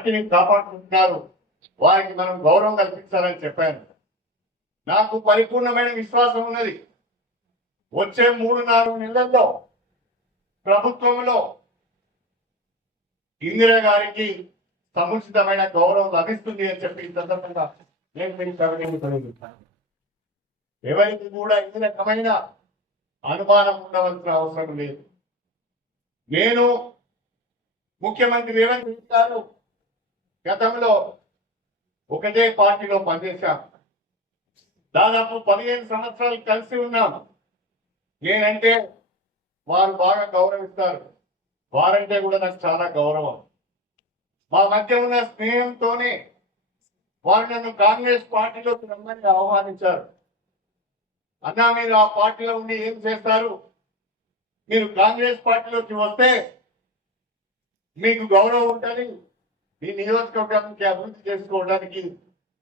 పార్టీని కాపాడుకుంటున్నారు. వారికి మనం గౌరవం కల్పించాలని చెప్పాను. నాకు పరిపూర్ణమైన విశ్వాసం ఉన్నది. వచ్చే మూడు నాలుగు నెలల్లో ప్రభుత్వంలో ఇందిరా గారికి సముచితమైన గౌరవం లభిస్తుంది అని చెప్పి ఈ సందర్భంగా నేను మీకు తెలియజేస్తాను. ఎవరికి కూడా ఈ రకమైన అనుమానం ఉండవలసిన అవసరం లేదు. నేను ముఖ్యమంత్రి రేవంత్ రెడ్డి గారు గతంలో ఒకటే పార్టీలో పనిచేశాం. దాదాపు పదిహేను సంవత్సరాలు కలిసి ఉన్నాం. నేనంటే వారు బాగా గౌరవిస్తారు. వారంటే కూడా నాకు చాలా గౌరవం. మా మధ్య ఉన్న స్నేహంతోనే వారు నన్ను కాంగ్రెస్ పార్టీలోకి రమ్మని ఆహ్వానించారు. అన్నా మీరు ఆ పార్టీలో ఉండి ఏం చేస్తారు? మీరు కాంగ్రెస్ పార్టీలోకి వస్తే మీకు గౌరవం ఉంటుంది. ఈ నియోజకవర్గానికి అభివృద్ధి చేసుకోవడానికి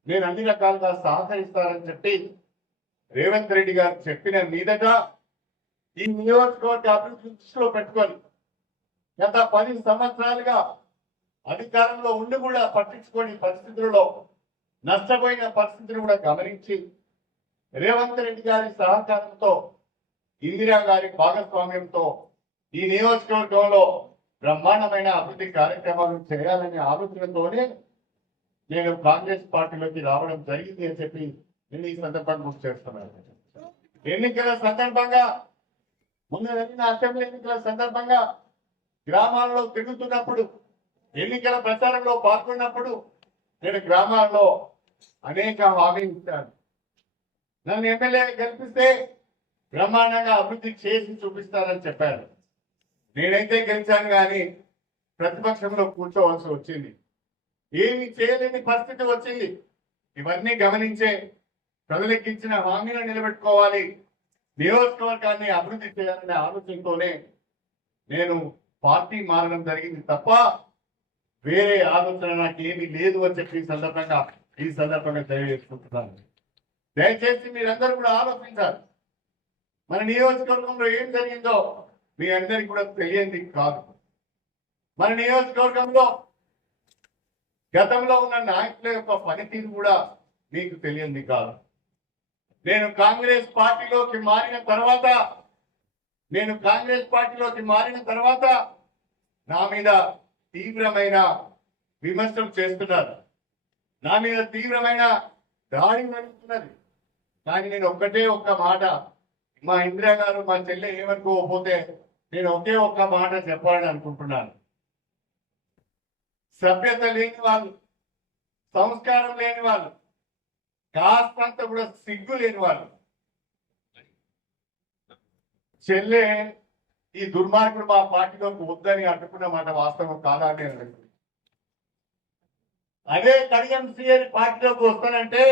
నేను అన్ని రకాలుగా సహకరిస్తానని చెప్పి రేవంత్ రెడ్డి గారు చెప్పిన మీదట ఈ నియోజకవర్గ అభివృద్ధి దృష్టిలో పెట్టుకొని గత పది సంవత్సరాలుగా అధికారంలో ఉండి కూడా పట్టించుకోని పరిస్థితులలో నష్టపోయిన పరిస్థితిని కూడా గమనించి రేవంత్ రెడ్డి గారి సహకారంతో ఇందిరా గారి భాగస్వామ్యంతో ఈ నియోజకవర్గంలో బ్రహ్మాండమైన అభివృద్ధి కార్యక్రమాలు చేయాలనే ఆలోచనతోనే నేను కాంగ్రెస్ పార్టీలోకి రావడం జరిగింది అని చెప్పి నేను ఈ సందర్భంగా గుర్తు చేస్తున్నాను. ఎన్నికల సందర్భంగా ముందు జరిగిన అసెంబ్లీ ఎన్నికల సందర్భంగా గ్రామాల్లో తిరుగుతున్నప్పుడు ఎన్నికల ప్రచారంలో పాల్గొన్నప్పుడు నేను గ్రామాల్లో అనేక హామీ ఇచ్చాను. నన్ను ఎమ్మెల్యే గెలిపిస్తే బ్రహ్మాండంగా అభివృద్ధి చేసి చూపిస్తానని చెప్పారు. నేనైతే గెలిచాను కానీ ప్రతిపక్షంలో కూర్చోవలసి వచ్చింది. ఏమి చేయలేని పరిస్థితి వచ్చింది. ఇవన్నీ గమనించే ప్రజలకు ఇచ్చిన హామీలను నిలబెట్టుకోవాలి. నియోజకవర్గాన్ని అభివృద్ధి చేయాలనే ఆలోచనతోనే నేను పార్టీ మారడం జరిగింది తప్ప వేరే ఆలోచన నాకు ఏమీ లేదు అని చెప్పి ఈ సందర్భంగా ఈ సందర్భంగా తెలియజేసుకుంటున్నాను. దయచేసి మీరందరూ కూడా ఆలోచించాలి. మన నియోజకవర్గంలో ఏం జరిగిందో మీ అందరికి కూడా తెలియంది కాదు. మన నియోజకవర్గంలో గతంలో ఉన్న నాయకుల యొక్క పనితీరు కూడా మీకు తెలియంది కాదు. నేను కాంగ్రెస్ పార్టీలోకి మారిన తర్వాత నేను కాంగ్రెస్ పార్టీలోకి మారిన తర్వాత నా మీద తీవ్రమైన విమర్శలు చేస్తున్నారు. నా మీద తీవ్రమైన దాడి నడుస్తున్నది. కానీ నేను ఒక్కటే ఒక్క మాట మా ఇందిరా గారు మా చెల్లె ఏమనుకోకపోతే నేను ఒకే ఒక్క మాట చెప్పాలని అనుకుంటున్నాను సభ్యత లేని వాళ్ళు సంస్కారం లేని వాళ్ళు కాస్తంత కూడా సిగ్గు లేని వాళ్ళు. చెల్లె ఈ దుర్మార్గుడు మా పార్టీలోకి వద్దని అడ్డుకున్న మాట వాస్తవం కాదా అని నేను అదే కడియం సిఎల్ పార్టీలోకి వస్తానంటే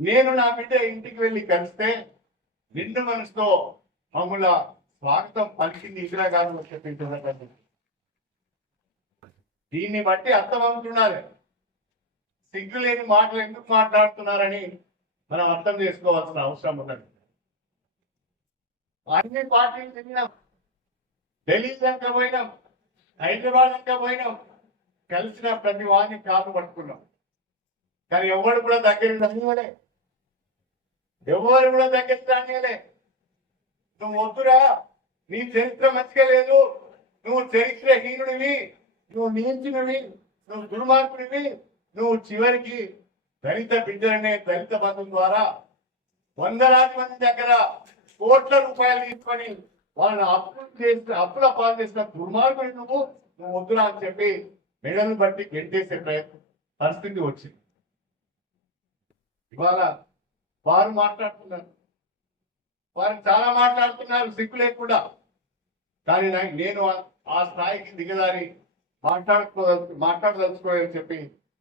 నేను నా బిడ్డ ఇంటికి వెళ్ళి కలిస్తే నిండు మనసుతో మమ్మల్ని స్వార్థం పలికింది ఇందిరాగాంధీ చెప్పింటున్నట్టు దీన్ని బట్టి అర్థమవుతున్నారు సిగ్గు లేని మాటలు ఎందుకు మాట్లాడుతున్నారని మనం అర్థం చేసుకోవాల్సిన అవసరం ఉన్నది. అన్ని పార్టీలు తిరిగినాం. ఢిల్లీ దాకా పోయినాం. హైదరాబాద్ దాకా పోయినాం. కలిసిన ప్రతి వాడిని కాపు పట్టుకున్నాం. కానీ ఎవరు కూడా దగ్గర రానివ్వలే ఎవరు కూడా దగ్గర రానియలే నువ్వు వద్దురా. నీ చరిత్ర మంచిగా లేదు. నువ్వు చరిత్రహీనుడివి. నువ్వు నీచినవి నువ్వు దుర్మార్గుడివి. నువ్వు చివరికి దళిత బిడ్డలనే దళిత బంధం ద్వారా వందలాది మంది దగ్గర కోట్ల రూపాయలు తీసుకొని వాళ్ళని అప్పులు చేసిన అప్పుల పాలు చేసిన దుర్మార్గుడు నువ్వు. నువ్వు వద్దురా అని చెప్పి మెడలు బట్టి గెంటేసే ప్రయత్నం. పరిస్థితి వచ్చింది. ఇవాళ వారు మాట్లాడుతున్నారు. వారు చాలా మాట్లాడుతున్నారు. సిగ్గు లేకుండా. కానీ నాకు నేను ఆ- స్థాయికి దిగదారి మాట్లాడుకో మాట్లాడదలుచుకోవాలని చెప్పి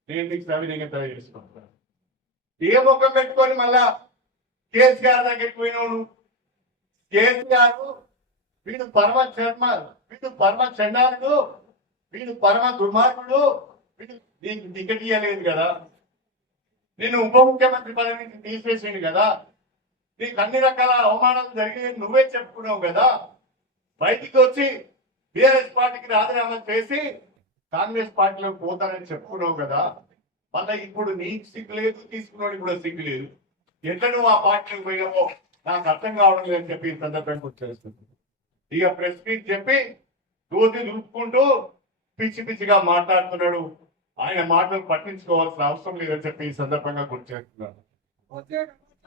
నేను మీకు సవినీయంగా తెలియజేసుకుంటున్నాను. ఏ ముఖం పెట్టుకొని మళ్ళా కేసీఆర్ దగ్గరికి పోయినావు కేసీఆర్ వీడు పరమ చర్మ వీడు పరమ చండాలుడు వీడు పరమ దుర్మార్గుడు వీడు నీకు టికెట్ ఇవ్వలేదు కదా. నేను ఉప ముఖ్యమంత్రి పదవి నుంచి తీసేసిండు కదా. నీకు అన్ని రకాల అవమానాలు జరిగాయని నువ్వే చెప్పుకున్నావు కదా. బయటికి వచ్చి బీఆర్ఎస్ పార్టీకి రాజీనామా చేసి కాంగ్రెస్ పార్టీలో పోతానని చెప్పుకున్నావు కదా మళ్ళీ ఇప్పుడు నీకు సిగ్గు లేదు తీసుకున్నాడు కూడా సిగ్గు లేదు. ఎట్లా నువ్వు ఆ పార్టీకి పోయినావో నాకు అర్థం కావడం లేదని చెప్పి ఈ సందర్భంగా గుర్తు ఇక ప్రెస్ మీట్ చెప్పి దోతి దులుపుకుంటూ పిచ్చి పిచ్చిగా మాట్లాడుతున్నాడు. ఆయన మాటలు పట్టించుకోవాల్సిన అవసరం లేదని చెప్పి ఈ సందర్భంగా గుర్తు చేస్తున్నాను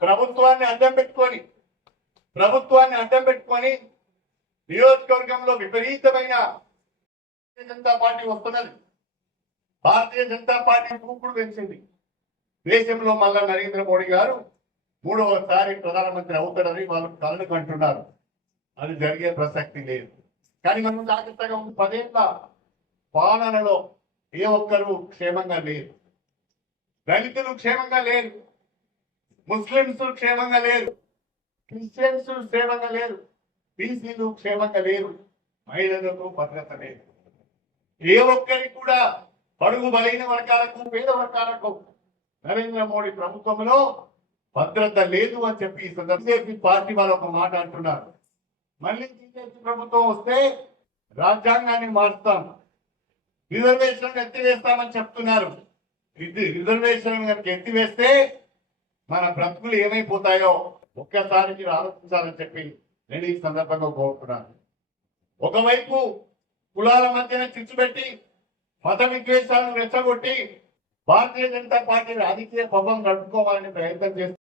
ప్రభుత్వాన్ని అడ్డం పెట్టుకొని ప్రభుత్వాన్ని అడ్డం పెట్టుకొని నియోజకవర్గంలో విపరీతమైన భారతీయ జనతా పార్టీ వస్తున్నది. భారతీయ జనతా పార్టీ దూకుడు పెంచింది దేశంలో మళ్ళా నరేంద్ర మోడీ గారు మూడవసారి ప్రధానమంత్రి అవుతారని వాళ్ళు కళ్ళు కంటున్నారు. అది జరిగే ప్రసక్తి లేదు. కానీ మనం జాగ్రత్తగా ఉంది పదేళ్ళ పాలనలో ఏ ఒక్కరు క్షేమంగా లేరు. దళితులు క్షేమంగా లేరు. ముస్లింస్ క్షేమంగా లేరు. క్రిస్టియన్స్ క్షేమంగా లేరు. బీసీలు క్షేమంగా లేరు మహిళలకు భద్రత లేదు. ఏ ఒక్కరికి కూడా పడుగు బలైన వర్గాలకు పేద వర్గాలకు నరేంద్ర మోడీ ప్రభుత్వంలో భద్రత లేదు అని చెప్పి బీజేపీ పార్టీ వాళ్ళు ఒక మాట అంటున్నారు. మళ్ళీ బీజేపీ ప్రభుత్వం వస్తే రాజ్యాంగాన్ని మారుస్తాం రిజర్వేషన్ ఎత్తివేస్తామని చెప్తున్నారు. ఇది రిజర్వేషన్ కనుక ఎత్తివేస్తే మన బ్రతుకులు ఏమైపోతాయో ఒక్కసారి మీరు ఆలోచించాలని చెప్పి నేను ఈ సందర్భంగా కోరుతున్నాను ఒకవైపు కులాల మధ్యన చిచ్చు పెట్టి మత విద్వేషాలను రెచ్చగొట్టి భారతీయ జనతా పార్టీ రాజకీయ పబ్బం నడుపుకోవాలని ప్రయత్నం చేస్తున్నారు